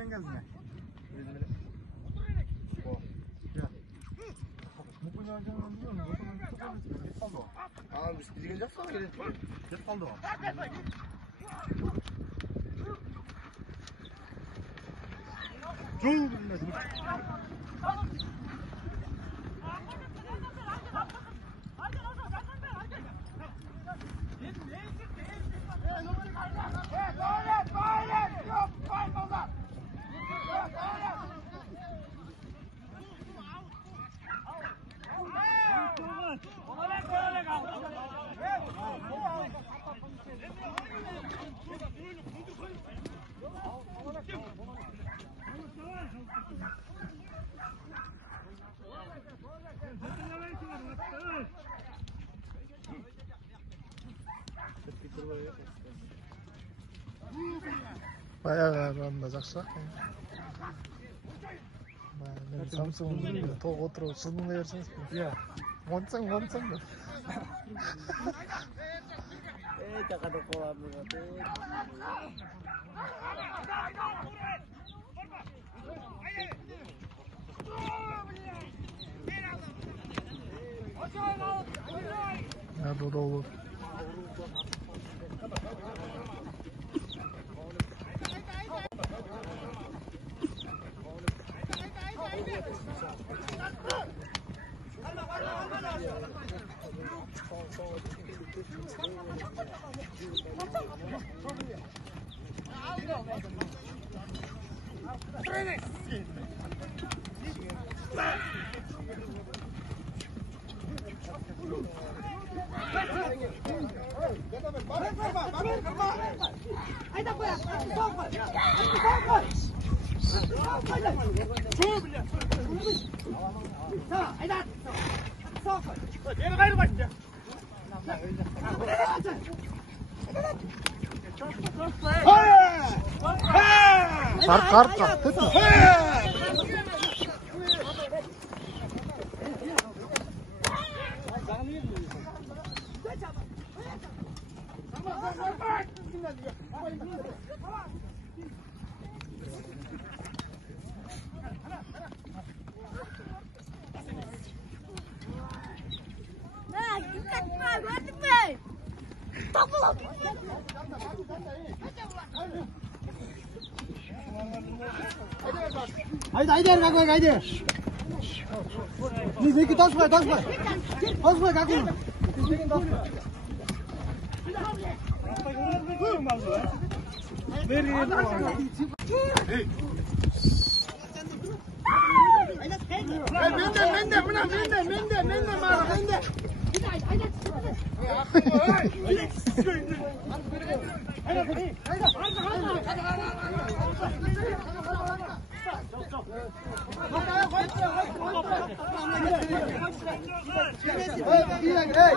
ben geldim ya. Abi biz gelecek sonra gelecek. Git kaldı o. Çok bilmedim. Bayağı anlayacaksak. Samsun'un tok oturup sızmıyorsunuz mu? Ya. Monsan da. Takada kolan mı? Nerede o da olur? Kart. Haydi haydi. Biz iki taş koy. Taş koy kalkın.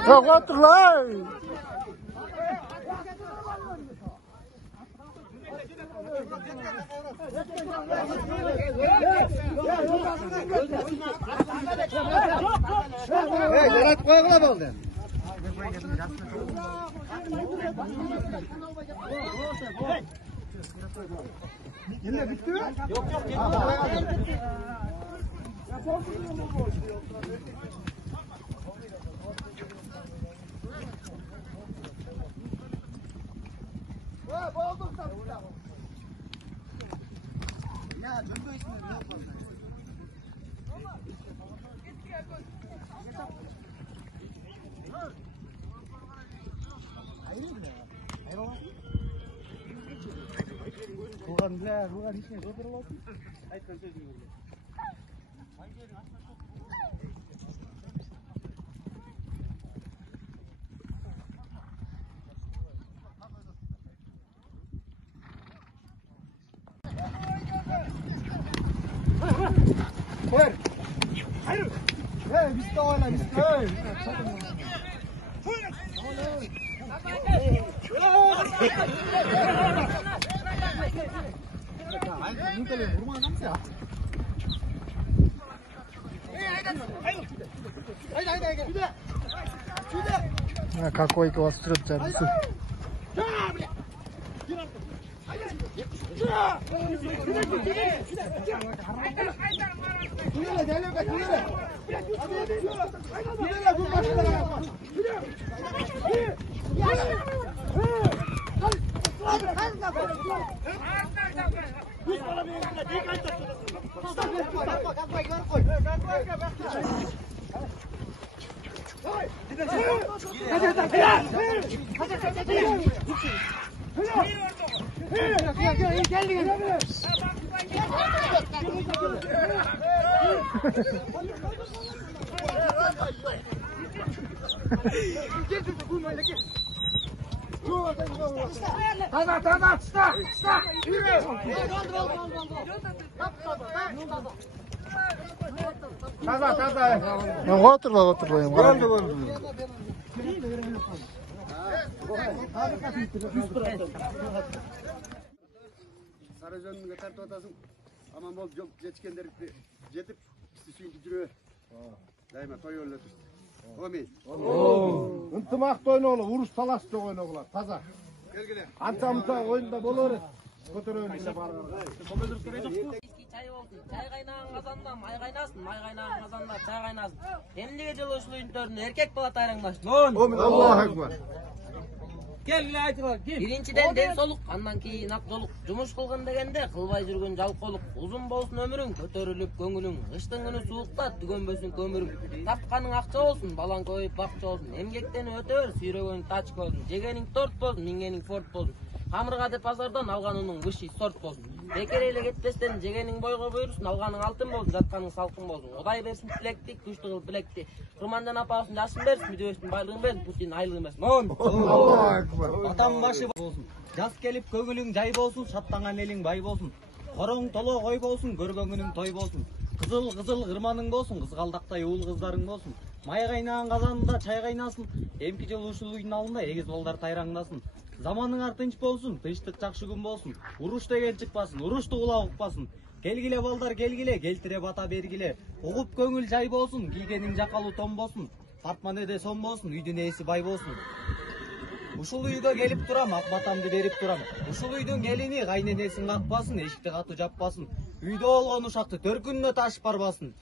Yok otur lan. Yarat koyakla baldı. Yine bitti mi? Yok. Ya döndü ismi ne yapalım? Rugan içine götürüyor. Hayır kötü değil. Hayır. Hey, biz de oyna, biz de. Какой у вас стрём, Oturmayayım. Sarıcan'ın tartı otasın. Aman bol жеткендер жетip сүйінді жүрі. Дайма той өлі тұрды. Омен. Ынтымақты ойнауылы, ұрыс таласты ойнауылы, таза. Анта-мұнта ойында болу Çay kaynağın kazandan may kaynasın, may kaynağın kazandan çay kaynasın. Emnige jıl uşulu üntörünü erkek bala tayranglaşsın. Allahu Ekber. Birinciden den soluk, andan keyin akjoluk. Jumuş kılgın degende kılbay жүргөн жалколук. Uzun bolsun ömürüň, kötörülüp көңүлүң. Kıştın günü suukta tügönbösün kömürüň. Tapkanıň akça bolsun, balan koyup bakça bolsun. Emgekten ötör, süýregöň taç bolsun. Jegeniň tort bolsun, mingeniň fort bolsun. Hamırga de pazardan alganının vışı sort bolsun. Bekereyle getpesden jegeniň boyga buyursun, alganyň altın bolsun, jatkanyň salkın bolsun. Oday bersin tilekti, güçlü kıl bilekti. Kırmandan apasın yaşın bersin, müdöbüsün baylığın bersin, Putin aylığın bersin. Allahu Ekber. Атам башы болсын. Жаз келип көгүлүң жай болсун, шаттанган элиң бай болсун. Короң толо кой болсун, көргөнгүнүң той болсун. Кызыл ырманың болсун, кызгалдактай уул кыздарың болсун. Май кайнаган казанында чай кайнасын, эмки жыл ушул үйдүн алдында эгиз балдар тайраңдасын. Заманың артынч болсун, тынчтык жакшы күн болсун. Уруш деген чыкпасын, урушту кулак укпасын. Келгиле балдар келгиле, келтире бата бергиле. Угуп көңүл жай болсун, кийгениң жакалуу том болсун. Партманеде сом болсун, үйдүн ээси бай болсун. Ушул үйгө келип турам, ак батамды берип турам. Ушул үйдүн келини кайненесин какпасын, эшикти катуу жаппасын. Үйдө болгон ушакты төркүнүнө ташып барбасын.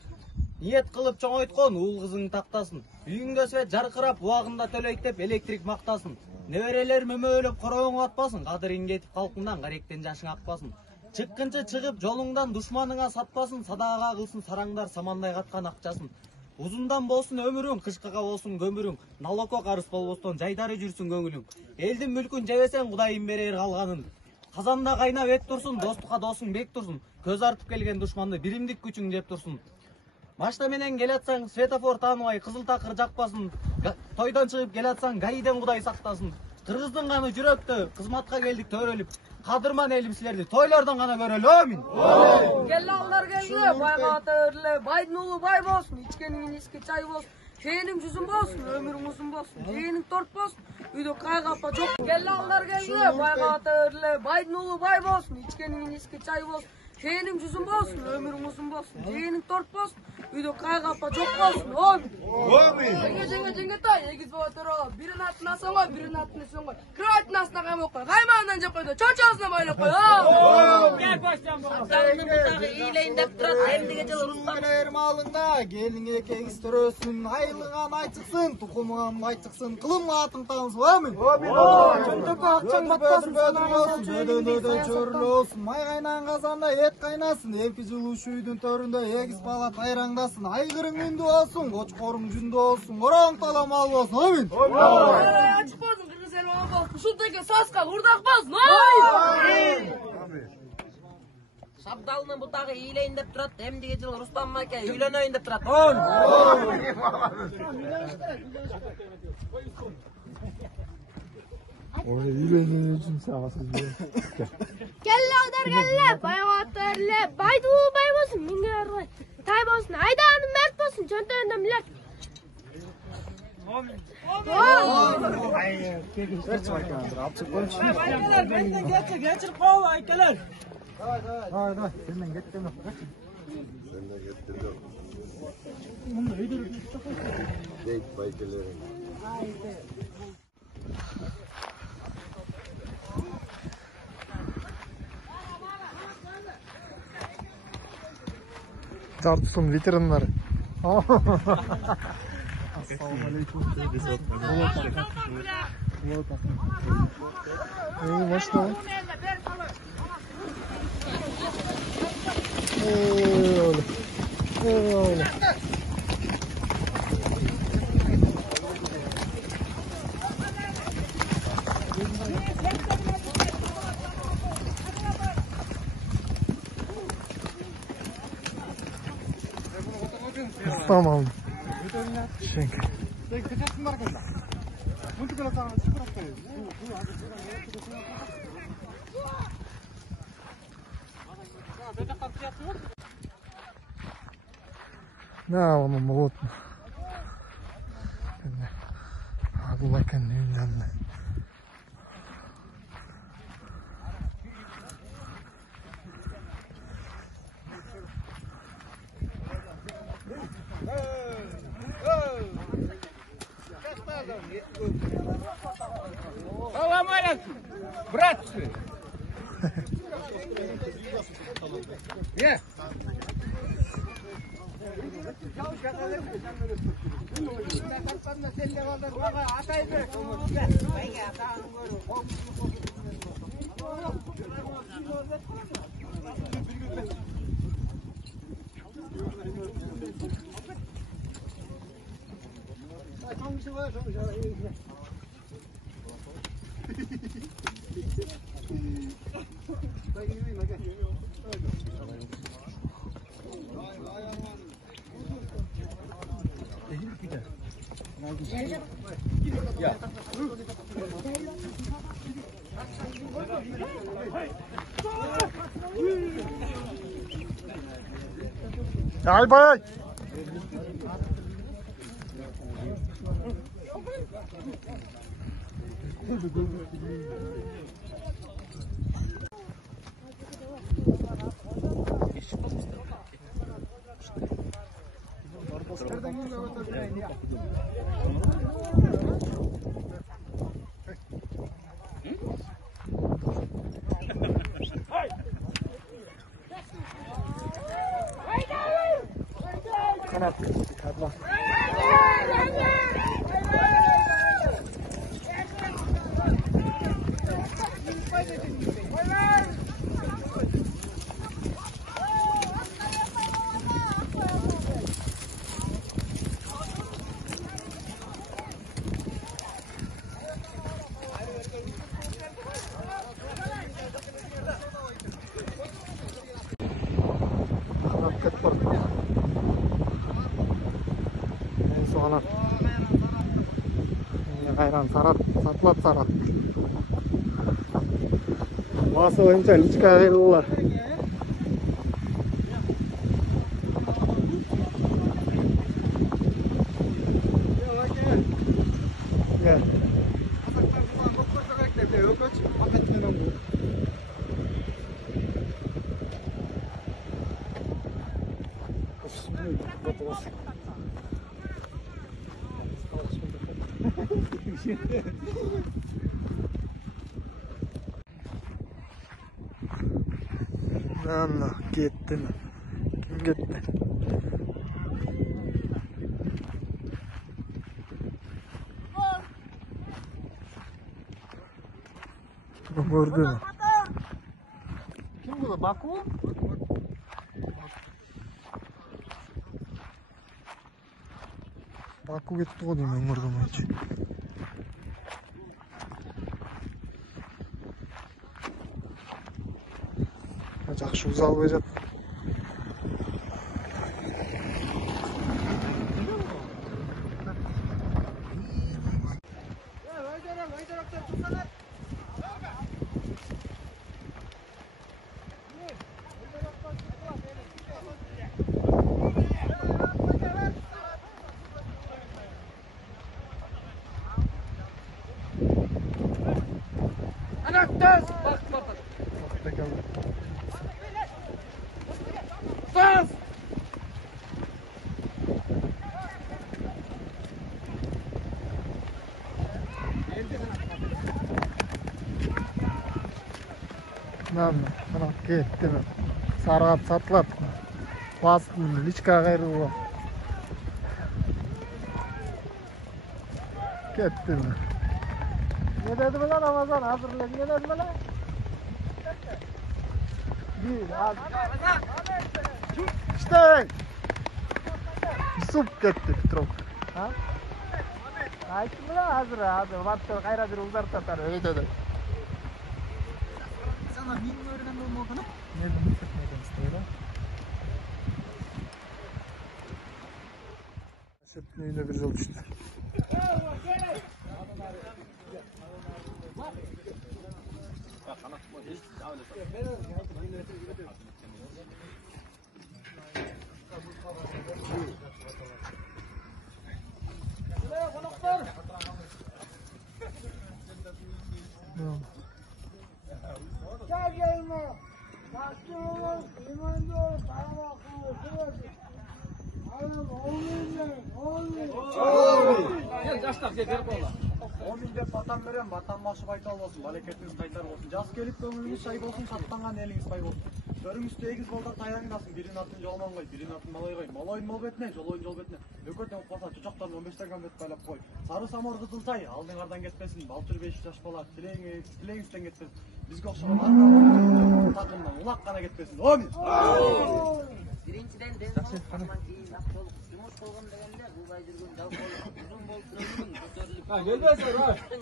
Ниет кылып чоңойткон уул кызың тактасын. Үйүңдө свет жаркырап, убагында төлөйт деп электрик мактасын. Неберелер мөмөлөп короң атпасын, кадырың кетип калкыңдан каректен жашың акпасын. Чыккынчы чыгып жолуңдан душманыңа сатпасын, садага кылсын сараңдар самандай каткан акчасын. Uzundan bolsun ömürüň, kışkıga bolsun gömürüň, налогко карыз болбостон жайдары жүрсүн көңүлүң. Элдин мүлкүн жебесең Кудайым берер калганын. Казанда кайнап эт турсун, достукка досуң бек турсун. Көз артып келген душманды биримдик күчүң жеп турсун. Машина менен келатсаң, светофор тааныбай кызыл такыр жакпасын. Тойдон чыгып келатсаң, гаиден Кудай сактасын. Кыргыздын ганы жүрөктө, кызматка келдик төрөлүп. Кадырман элим силерди тойлордон гана көрөлү. Амин. Келалар келди, байга ата өрлө, байдын уулу бай болсун, ичкениң эски чай болсун. Жээним жүзүм болсун, өмүрүң узун болсун, жээним торт болсун, үйдө кайгапа жок. Келалар келди, байга ата өрлө, байдын уулу бай болсун, ичкениң эски чай болсун. Жээним жүзүм болсун, өмүрүң узун болсун, жээним торт болсун, үйдө кайгапа жок болсун. Амин. Жеңге тай, эгиз бала туралы, бирин атын асаңой, бирин атын ысыңой. Кыратын асына каймап кой, каймагынан жеп койду, чочосуна байлап кой. Атаңдын бутагы ийлейин деп турат, эмдиге жыл Рустам. Малыңда келиң экегиз төрөсүн, айлыган айчыксын, тукумуңан айчыксын, кылымга атың таансын. Амин. Чөнтөккө акчаң батпасын, өдө чөрлө болсун, май кайнаган казанда эт кайнасын, эмки жыл ушул үйдүн төрүндө эгиз бала тайраңдасын, айгырың үндүү болсун, кочкоруң жүндүү болсун, короң тала мал болсун. Амин. Ачык болсун, кыргыз эл мал болсун, ушултеке саска урдак болсун. Амин. Шабдалынын бутагы ийлейин деп турат, эмдиге жыл Рустам маке үйлөнөйүн деп турат. Onu iğrenmenin için sağa söz Kelle odar kelle, bayga otarle, baydu bay bolsun, mingeler bay. Tay bolsun, aydanın mert bolsun, çöntöründen biler. Geçir kov aykeler. Hayır, senden gittim. Жартысын ветеринары. Ассалаумалейкум. Машина. Tamam. Şimdi. Ne onun bulut mu? Allah kendini yanına. Салам алейкум, братцы. Ay bay. Kanat. Kadla. Soğanat. Hayran sarat, satlat sarat. Bası oyunca liçka hayırlılar. Gel. Anla gitti mi? Kim gitti? Gördü mü? Kim bu? Baku? Baku gitti o diyeyim gördüm hiç. Жақсы ұзал береді. Anahtar! Bak. Bas! Lan, bana gitti mi? Sarığa satlat mı? Basın, liçka gayrı bu. Kettin. Ne dedi bu lan Ramazan? Hazırlan, ne dedi bu lan? Bir, az. İşte. Yusuf gitti Petrov. Ha? Aytın mı lan hazır? Hazır. Battır, kayra bir uzar tatar. Öyle dedi. Sana neyin öğrenen olmadığını? Ne bileyim, istiyor lan. Settin yine bir yol işte. Деп батам берем, батам башы байтал болсын, балекетiniz кайтар болсын. Жаз келип көңүлүңүз шай болсын, шаттанган элиңиз бай болсын. Төрүңүздө эгиз балдар тайраңдасын, биринин атын жолман кой, биринин атын малай кой. Малайын мал бетине, жолойын жол бетине. Бөкөтөн укпаса чучактарын 15 стакан бет байлап кой. Сары самор кызыл тай, алдыңардан кетпесин. Балчыр 5 жаш бала, тилеңизден кетпесин. Бизге окшогон такымдан улак гана кетпесин. Амин. Биринчиден ден соолук, андан кийин ак толук. Жумуш болгон дегенде булбай жүргөн жалкоолук, узун болсун өмүрүң, көтөрүлүп.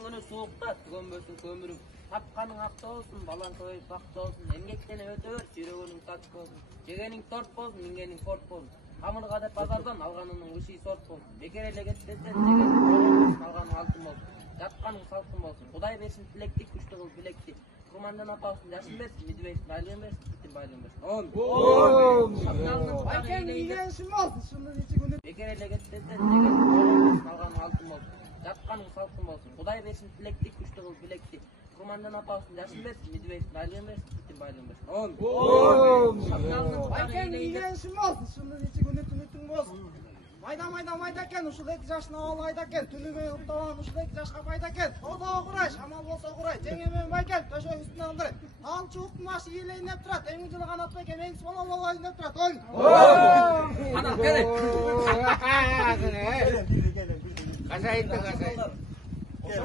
Күнү суукта түгөнбөсүн көмүрүң. Тапканың акта болсун, балаң көбөйүп бакта болсун. Эмгектене өтө бер, жүрөгүнүң тат болсун. Жегениң торт болсун, мингениң форт болсун. Камырга деп базардан алганыңның уши сорт болсун. Бекер эле кетпесен, деген алганың алтын болсун. Жатканың салкын болсун. Кудай берсин тилекти, күчтүү кыл билекти. Курмандан апасын жашын берсин, миди берсин, байлыгын берсин, битин байлыгын берсин. Байкен ийгенсин болсун, шунун ичи күнү. Бекер эле кетпесен, деген алганың алтын болсун. Жатканың салкын болсун. Кудай берсин тилекти, күчтүү кыл билекти. Курмандан апасын жашын берсин, миди берсин, байлыгын берсин, битин байлыгын берсин. Байкен ийгенсин болсун, шунун ичи күнү түнүтүң болсун. Майда кен, ушул 2 жашына алайда кен, түнүгө уктаган ушул 2 жашка пайда кен. Ода курай, шамал болсо курай, жеңемен байкен, төшөк үстүнө алдырат. Алчы укмаш ийелейнеп турат, эң жылы канат байкен, эң бололойнеп турат. Ой! Ана келе.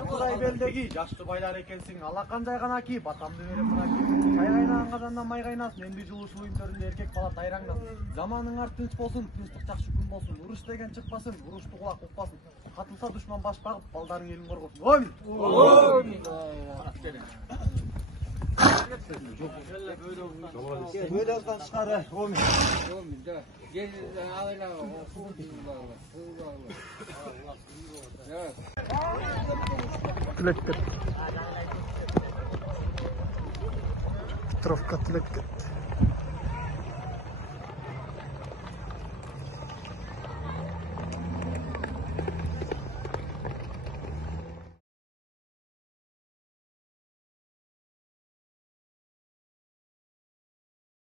Кудай белдеги, жашты байлар экенсиң, алакандай гана ки, батамды берип мына ки. Чай кайнаган казандан май кайнасын, эмди жулуш уюмдөрүндө эркек бала тайраңдасын. Заманыңар тынч болсун, тынчтык жакшы күн болсун. Уруш деген чыкпасын, урушту кулак укпасын. Катылса душман баш багып, балдарың элин коргосун. Амин. Бөйдөздөн чыгары. Амин. Tilek ket. Petrovka tilek ket.